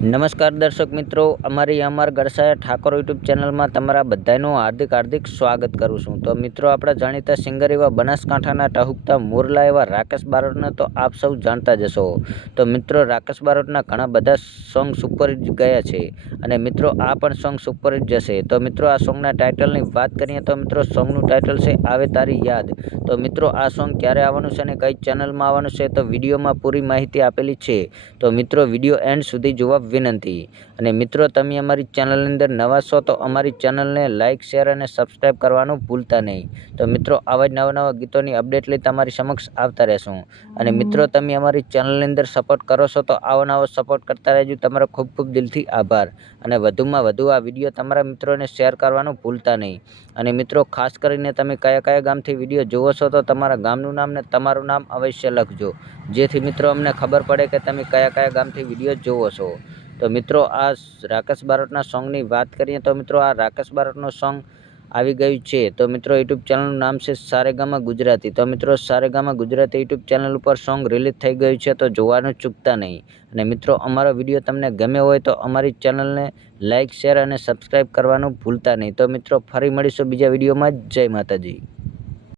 નમસ્કાર દર્શક મિત્રો, અમારી ગરસાયા ઠાકોર યુટ્યુબ ચેનલમાં તમારા બધાનું હાર્દિક સ્વાગત કરું છું। તો મિત્રો, આપણા જાણીતા સિંગર એવા બનાસકાંઠાના ટહુકતા મોરલા એવા રાકેશ બારોટને તો આપ સૌ જાણતા જ હશો। તો મિત્રો, રાકેશ બારોટના ઘણા બધા સોંગ સુપરહિટ ગયા છે અને મિત્રો આ પણ સોંગ સુપરહિટ જશે। તો મિત્રો, આ સોંગના ટાઇટલની વાત કરીએ તો મિત્રો સોંગનું ટાઇટલ છે આવે તારી યાદ। તો મિત્રો, આ સોંગ ક્યારે આવવાનું છે અને કઈ ચેનલમાં આવવાનું છે તો વિડીયોમાં પૂરી માહિતી આપેલી છે। તો મિત્રો, વિડીયો એન્ડ સુધી જોવા વિનંતી। અને મિત્રો, તમે અમારી ચેનલની અંદર નવા છો તો અમારી ચેનલને લાઇક, શેર અને સબસ્ક્રાઈબ કરવાનું ભૂલતા નહીં। તો મિત્રો, આવા જ નવા ગીતોની અપડેટ લઈ તમારી સમક્ષ આવતા રહેશું। અને મિત્રો, તમે અમારી ચેનલની અંદર સપોર્ટ કરો છો તો આવો સપોર્ટ કરતા રહેજો। તમારો ખૂબ ખૂબ દિલથી આભાર। અને વધુમાં વધુ આ વિડીયો તમારા મિત્રોને શેર કરવાનું ભૂલતા નહીં। અને મિત્રો, ખાસ કરીને તમે કયા ગામથી વિડીયો જુઓ છો તો તમારા ગામનું નામ ને તમારું નામ અવશ્ય લખજો, જેથી મિત્રો અમને ખબર પડે કે તમે કયા ગામથી વિડીયો જુઓ છો। તો મિત્રો, આ રાકેશ બારોટના સોંગની વાત કરીએ તો મિત્રો આ રાકેશ બારોટનું સોંગ આવી ગયું છે। તો મિત્રો, યુટ્યુબ ચેનલનું નામ છે સારેગામા ગુજરાતી। તો મિત્રો, સારેગામા ગુજરાતી યુટ્યુબ ચેનલ ઉપર સોંગ રિલીઝ થઈ ગયું છે, તો જોવાનું ચૂકતા નહીં। અને મિત્રો, અમારો વિડીયો તમને ગમ્યો હોય તો અમારી ચેનલને લાઇક, શેર અને સબસ્ક્રાઈબ કરવાનું ભૂલતા નહીં। તો મિત્રો, ફરી મળીશું બીજા વિડીયોમાં। જય માતાજી।